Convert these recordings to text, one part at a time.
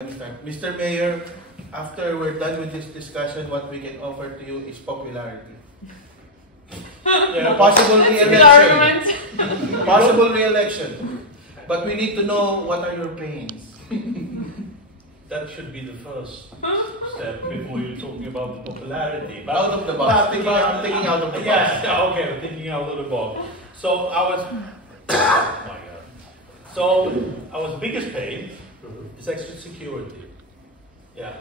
Mr. Mayor, after we're done with this discussion, what we can offer to you is popularity. Possible re-election. Possible re-election. But we need to know what are your pains. That should be the first step before you're talking about the popularity. But out of the box. I'm thinking out of the box. Yes, okay, I'm thinking out of the box. So I was, oh my God. So our biggest pain is actually security. Yeah.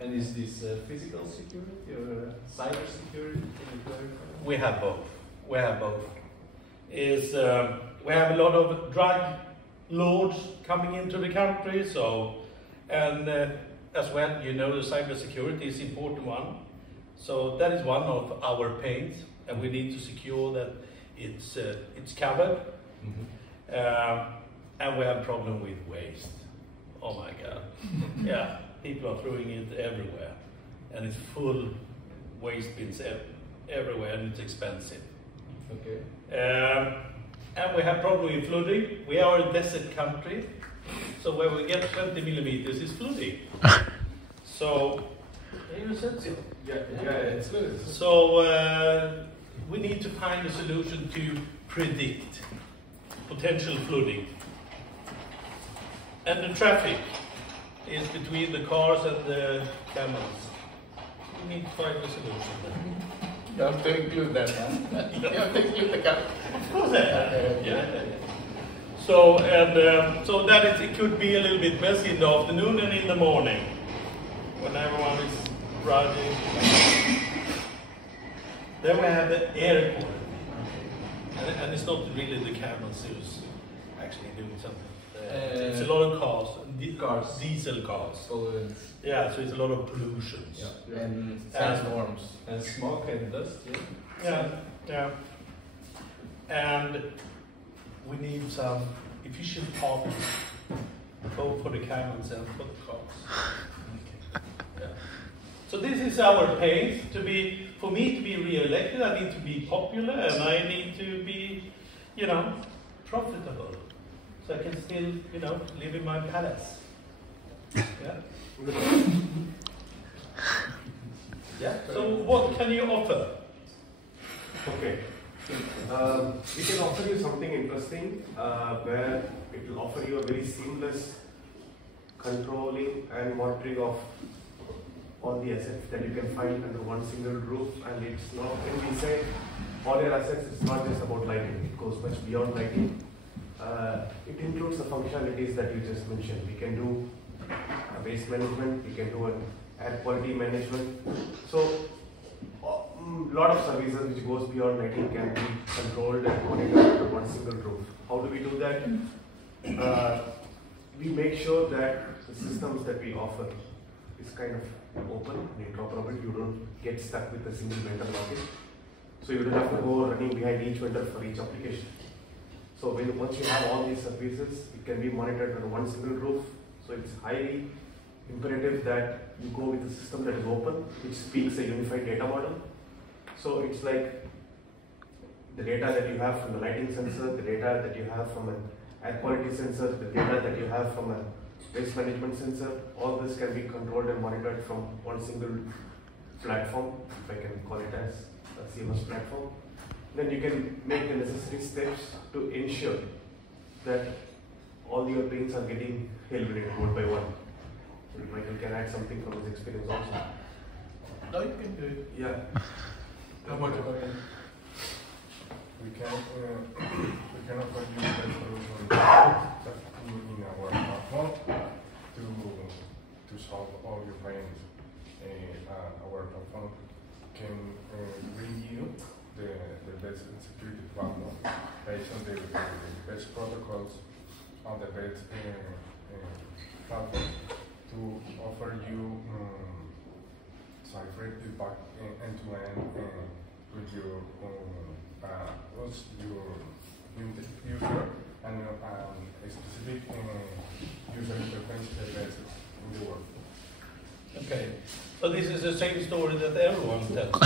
And is this physical security or cyber security? We have both. We have both. We have a lot of drug lords coming into the country, so and as well, you know, the cyber security is an important one. So that is one of our pains, and we need to secure that it's covered. Mm-hmm. And we have a problem with waste. Oh my God! Yeah, people are throwing it everywhere, and it's full waste bins everywhere, and it's expensive. Okay. And we have problem with flooding. We are a desert country, so where we get 20 millimeters is flooding. So, you said so. Yeah, it's good. So we need to find a solution to predict potential flooding. And the traffic is between the cars and the camels. We need to find a solution there. You have to include that, huh? You have to include the camel. Of course, yeah. So so that it could be a little bit messy in the afternoon and in the morning when everyone is riding. Then we have the air quality, and it's not really the camels who's actually doing something. It's a lot of cars, diesel cars. Yeah, so it's a lot of pollution. Yeah. And sandstorms. And smoke and dust. Yeah. And we need some efficient parking, both for the camels and for the cars. Okay. Yeah. So this is our pace. For me to be re-elected, I need to be popular, and I need to be, profitable. So I can still, live in my palace. Yeah. Yeah. So what can you offer? Okay. We can offer you something interesting where it will offer you a very seamless controlling and monitoring of all the assets that you can find under one single roof. And it's not, when we say all your assets, it's not just about lighting. It goes much beyond lighting. It includes the functionalities that you just mentioned. We can do waste management, we can do an air quality management. So, a lot of services which goes beyond lighting can be controlled and monitored under one single roof. How do we do that? We make sure that the systems that we offer is kind of open and interoperable. You don't get stuck with a single vendor login. So you don't have to go running behind each vendor for each application. So once you have all these services, it can be monitored under one single roof. So it's highly imperative that you go with a system that is open, which speaks a unified data model. So it's like the data that you have from the lighting sensor, the data that you have from an air quality sensor, the data that you have from a waste management sensor, all this can be controlled and monitored from one single platform, if I can call it as a CMS platform. Then you can make the necessary steps to ensure that all your pains are getting eliminated one by one. Michael can add something from his experience also. No, you can do it. Yeah. We can offer you the solution in our platform to solve all your pains. Our platform can bring you the best security platform based on the best protocols on the best platform to offer you cyber back end-to-end with your user and a specific user interface the best in the world. Okay, so this is the same story that everyone tells.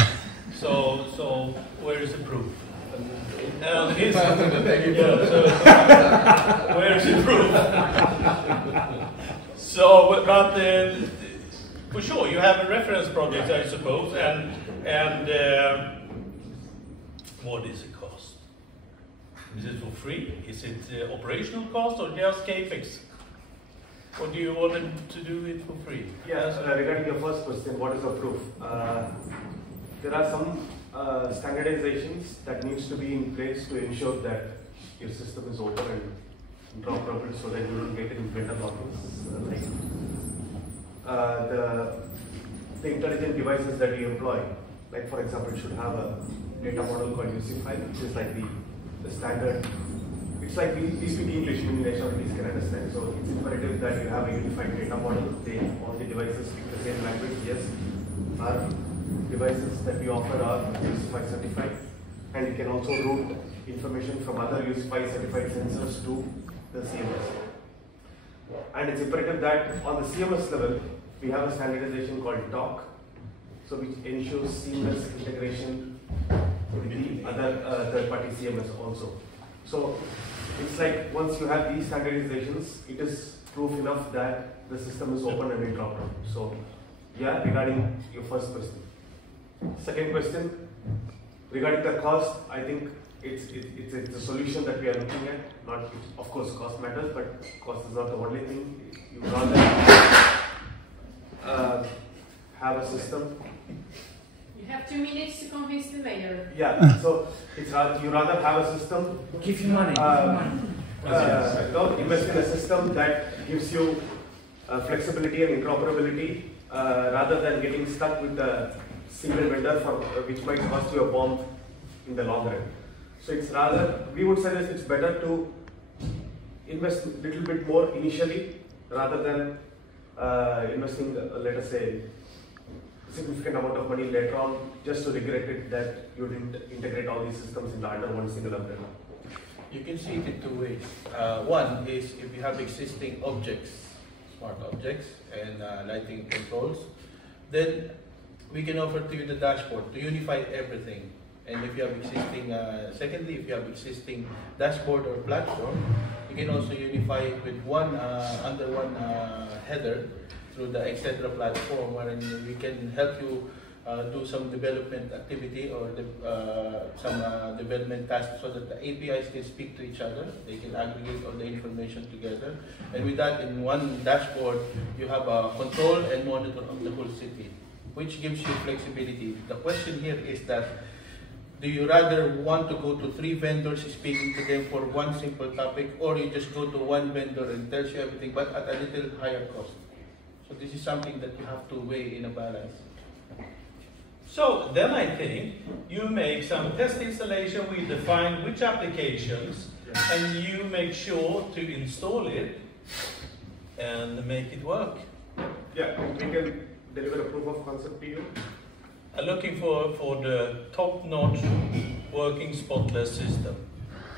So where is the proof? Where is the proof? So, but for sure, you have a reference project, I suppose, and what is the cost? Is it for free? Is it operational cost or just capex? Or do you want to do it for free? Yes, regarding your first question, what is the proof? There are some standardizations that needs to be in place to ensure that your system is open and interoperable so that you don't get any vendor lock-ins. The intelligent devices that you employ, like for example, it should have a data model called UC5, which is like the standard. It's like we speak English, many nationalities can understand. So it's imperative that you have a unified data model. All the devices speak the same language. Yes, our devices that we offer are UC5 certified, and you can also route information from other UC5 certified sensors to the CMS. And it's imperative that on the CMS level, we have a standardization called TOC, so which ensures seamless integration with the other third-party CMS also. So it's like once you have these standardizations, it is proof enough that the system is open and interoperable. So yeah, regarding your first question. Second question, regarding the cost, I think it's a solution that we are looking at. Not, of course, cost matters, but cost is not the only thing. You rather have a system. You have 2 minutes to convince the mayor. Yeah, so it's you rather have a system. Give you money. Invest in a system that gives you flexibility and interoperability rather than getting stuck with a single vendor for which might cost you a bomb in the long run. So it's rather, we would suggest it's better to invest a little bit more initially rather than investing, let us say, significant amount of money later on just to regret it that you didn't integrate all these systems into under one single umbrella. You can see it in two ways. One is if you have existing objects, smart objects, and lighting controls, then we can offer to you the dashboard to unify everything. And if you have existing, secondly, if you have existing dashboard or platform, you can also unify it with one under one header through the etc. platform, wherein we can help you do some development activity or some development tasks so that the APIs can speak to each other. They can aggregate all the information together. And with that, in one dashboard, you have a control and monitor of the whole city, which gives you flexibility. The question here is that, do you rather want to go to 3 vendors speaking to them for one simple topic, or you just go to one vendor and tells you everything, but at a little higher cost? So this is something that you have to weigh in a balance. So then I think you make some test installation, we define which applications, and you make sure to install it and make it work. Yeah, we can deliver a proof of concept to you. Looking for the top-notch working spotless system.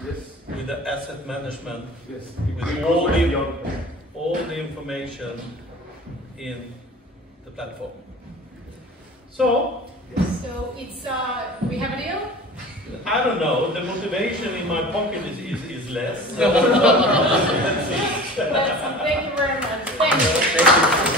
Yes. With the asset management, Yes. with all the information in the platform. So it's we have a deal? I don't know, the motivation in my pocket is less. Thank you very much. Thank you. Thank you.